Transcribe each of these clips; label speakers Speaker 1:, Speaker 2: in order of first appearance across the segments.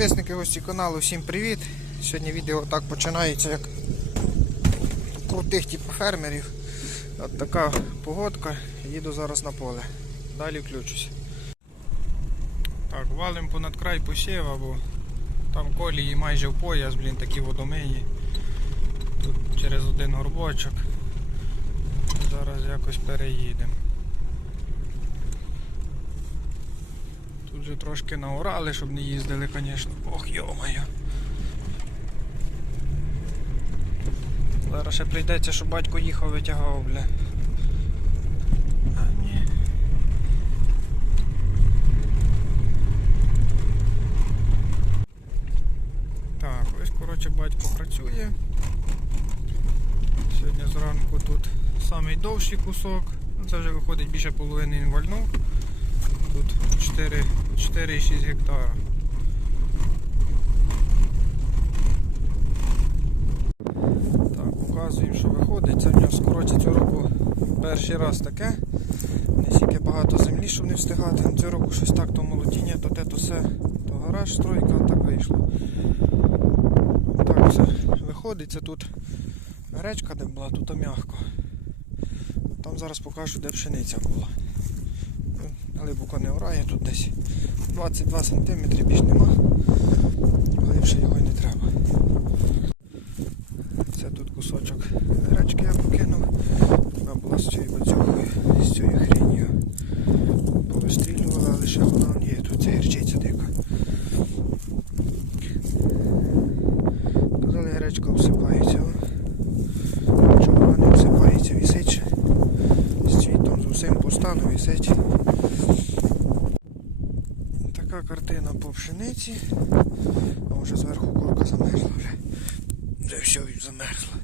Speaker 1: Підписники гості каналу, всім привіт! Сьогодні відео так починається, як крутих типу фермерів. От така погодка, їду зараз на поле. Далі включусь. Так, валим понад край посєва, бо там колії майже в пояс, блін, такі водомиї. Тут через один горбочок. Зараз якось переїдемо. Тут же трошки наорали, щоб не їздили, звісно. Ох, йо-моє. Зараз ще прийдеться, щоб батько їхав, витягав, бля. А, ні. Так, ось, коротше, батько працює. Сьогодні зранку тут самий довший кусок. Це вже виходить більше половини він вальнув. Тут 4 4,6 гектара. Так, показуємо, що виходить. Це в нього скоротять цього року перший раз таке. Не стільки багато землі, щоб не встигати. Цього року щось так, то молодіння, то те, то все, то гараж, стройка, так вийшло. Так все виходить. Це тут гречка, де була, тут м'яко. Там зараз покажу, де пшениця була. Глибоко не орає, тут десь 22 см більш нема. Глибше його й не треба. Це тут кусочок гречки я покинув. Вона була з цією бацюхою, з цією хрінью. Повистрілювала, але ще вона є, тут ця гірчиця дика. Казали, гречка всипається. о. Чого вона не всипається, вісить ще. З цвітом, з усім постану вісить. Така картина по пшениці. А вже зверху курка замерзла вже. Вже все замерзло.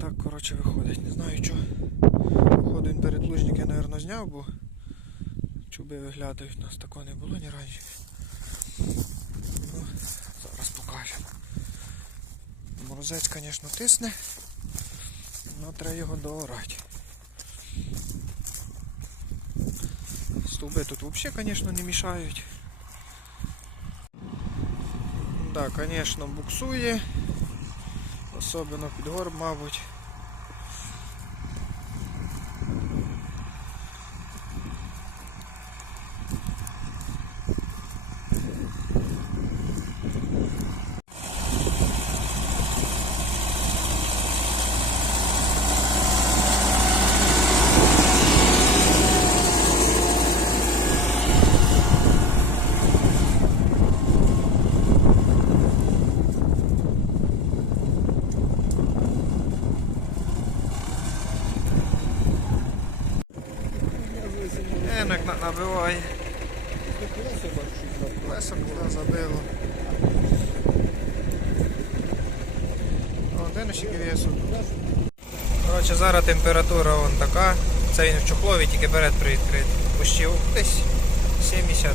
Speaker 1: Так, коротше, виходить. Не знаю що. Походу він передлужники, мабуть, зняв, бо чуби виглядають, у нас такого не було ні раніше. Ну, зараз покажемо. Морозець, звісно, тисне, але треба його доорати. Стовби тут взагалі, звісно, не мішають. Так, да, звісно, буксує. Особливо під гор, мабуть. На- набиває. Колесо куди забило. О, де наші весу? Коротше, зараз температура вон така. Це він в чохлові, тільки перед привідкритий. Пущів десь 70.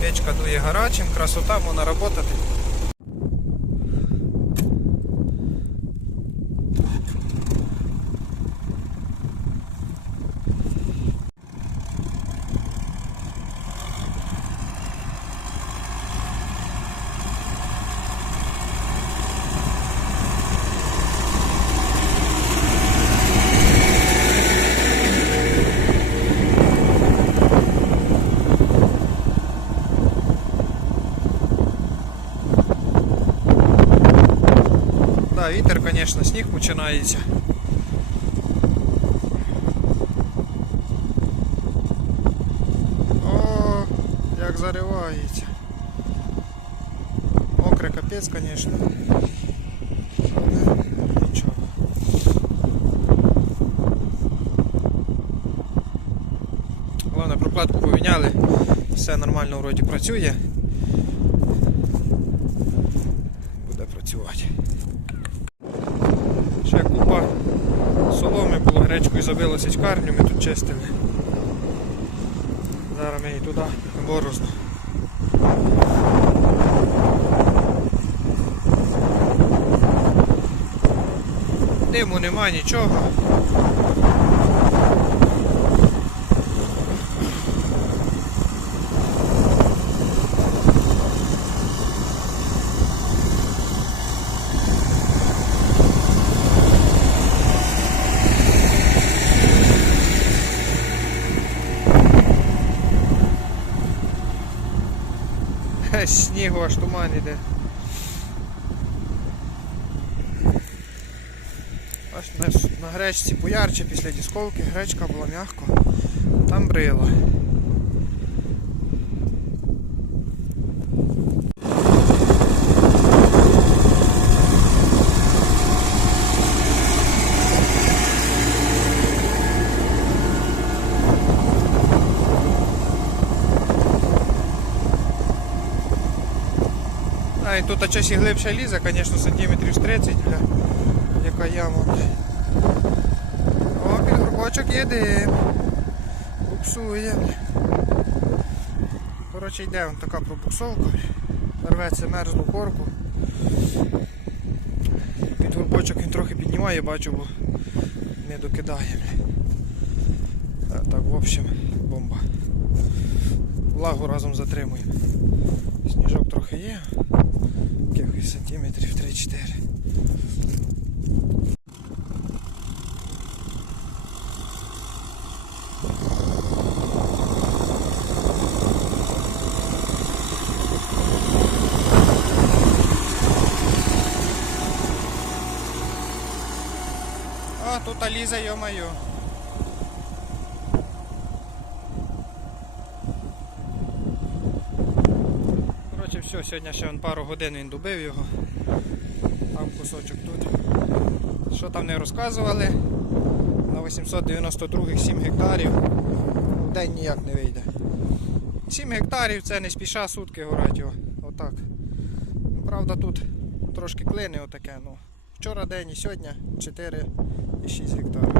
Speaker 1: Печка дує гарячим, красота, можна працювати. Да, вітер, звісно, сніг починається. О, як заривається. Мокре капець, звісно. Але нічого. Головне, прокладку поміняли, все нормально вроді працює. Буде працювати. Ще купа соломи було, гречкою забило січкарню, ми тут чистили. Зараз ми її туди борозно. Диму нема нічого. Без снігу аж туман іде. Аж на, на гречці поярче після дісковки, гречка була м'яко, там брила. І тут щось і глибше лізе, звісно, сантиметрів з 30, бля, яка яма. О, під горбочок дим. Буксує. Коротше, йде вон така пробуксовка. Рветься мерзлу корку. Під горбочок він трохи піднімає, бачу, бо не докидає. А, так, в общем, бомба. Влагу разом затримуємо. Сніжок трохи є. Якихось сантиметрів 3-4. А, тут Аліза, йо-моє. Коротше, все, сьогодні ще пару годин він добив його. Там кусочок тут. Що там не розказували? На 892 7 гектарів. В день ніяк не вийде. 7 гектарів це не спіша сутки горать його. Отак. Правда, тут трошки клини отаке. Ну, вчора день і сьогодні 4 і 6 гектарів.